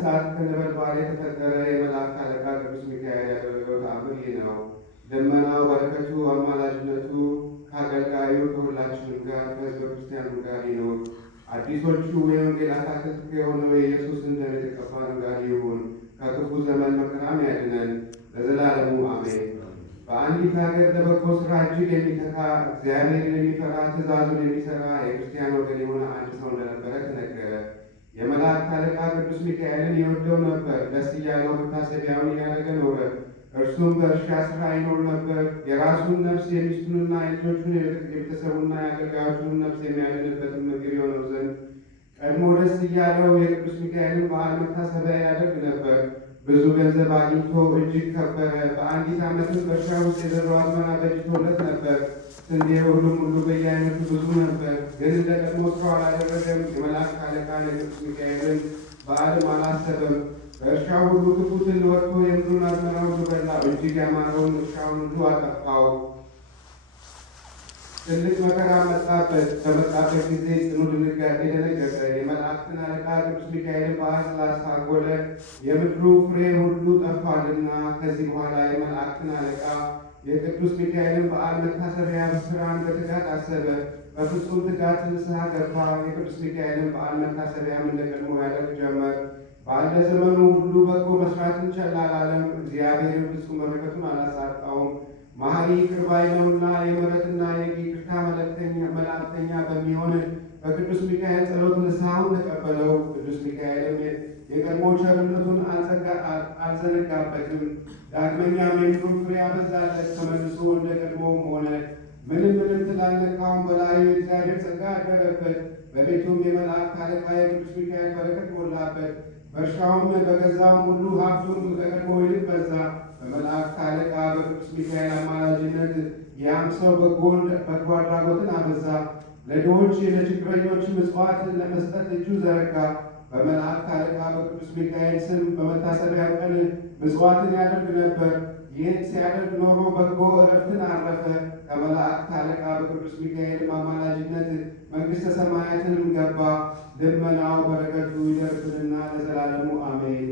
እሳት ከነበልባል የተፈጠረ የመላእክት አለቃ ቅዱስ ሚካኤል ያደረገው ተአምር ይህ ነው። ደመናው በረከቱ አማላጅነቱ ከአገልጋዩ ከሁላችንም ጋር ከሕዝበ ክርስቲያኑ ጋር ይኑር። አዲሶቹ የወንጌል አታክልት የሆነው የኢየሱስን ደም የተቀባን ጋር ይሁን። ከክፉ ዘመን መከራም ያድነን ለዘላለሙ አሜን። በአንዲት ሀገር ለበጎ ስራ እጅግ የሚተካ እግዚአብሔርን የሚፈራ ትእዛዙን የሚሰራ የክርስቲያን ወገን የሆነ አንድ ሰው እንደነበረ ተነገረ። የመላእክት አለቃ ቅዱስ ሚካኤልን ይወደው ነበር። ደስ እያለው መታሰቢያውን እያደረገ ኖረ። እርሱም በእርሻ ስራ ይኖር ነበር። የራሱን ነፍስ የሚስቱንና የልጆቹን የቤተሰቡና የአገልጋዮቹን ነፍስ የሚያድንበትን ምግብ የሆነው ዘንድ ቀድሞ ደስ እያለው የቅዱስ ሚካኤልን በዓል መታሰቢያ ያደርግ ነበር። ብዙ ገንዘብ አግኝቶ እጅግ ከበረ። በአንዲት ዓመትም በእርሻ ውስጥ የዘራው አዝመራ በጅቶለት ነበር። ስንዴ ሁሉ በየአይነቱ ብዙ ነበር። ግን እንደ ቀድሞ ስራው አላደረገም። የመላእክት አለቃ የቅዱስ ሚካኤልን በዓልም አላሰበም። በእርሻው ሁሉ ክፉ ትል ወጥቶ የምድሩን አዝመራ ሁሉ በላ። እጅግ ያማረውን እርሻውን ሁሉ አጠፋው። ትልቅ መከራ መጣበት። በመጣበት ጊዜ ጽኑ ድንጋጤ ደነገጠ። የመላእክትን አለቃ ቅዱስ ሚካኤልን በዓል ስላስታጎለ የምድሩ ፍሬ ሁሉ ጠፋልና። ከዚህ በኋላ የመላእክትን አለቃ የቅዱስ ሚካኤልን በዓል መታሰቢያ ስራን በትጋት አሰበ። በፍጹም ትጋት ንስሐ ገባ። የቅዱስ ሚካኤልን በዓል መታሰቢያም እንደ ቀድሞ ያደርግ ጀመር። ባለ ዘመኑ ሁሉ በጎ መስራትን ቸል አላለም። እግዚአብሔርን ፍጹም በረከቱን አላሳጣውም። መሐሪ ይቅር ባይ ነውና የምሕረትና የይቅርታ መላእክተኛ በሚሆን በቅዱስ ሚካኤል ጸሎት ንስሐውን ተቀበለው። ቅዱስ ሚካኤልም የቀድሞ ቸርነቱን አልዘነጋበትም። ዳግመኛም የምድሩን ፍሬ አበዛለት። ተመልሶ እንደ ቀድሞውም ሆነ። ምንም ስላልነካውም በላዩ የእግዚአብሔር ጸጋ አደረበት። በቤቱም የመላእክት አለቃ የቅዱስ ሚካኤል በረከት ሞላበት። በእርሻውም በገዛውም ሁሉ ሀብቱን ከቀድሞ ይልቅ በዛ። በመላእክት አለቃ በቅዱስ ሚካኤል አማላጅነት ያም ሰው በጎ አድራጎትን አበዛ። ለድሆች ለችግረኞች ምጽዋትን ለመስጠት እጁ ዘረጋ። በመላእክት አለቃ በቅዱስ ሚካኤል ስም በመታሰቢያ ቀን ምጽዋትን ያደርግ ነበር። ይህን ሲያደርግ ኖሮ በጎ ዕረፍትን አረፈ። ከመላእክት አለቃ በቅዱስ ሚካኤል አማላጅነት መንግሥተ ሰማያትንም ገባ። ልመናው በረከቱ ይደርብንና ለዘላለሙ አሜን።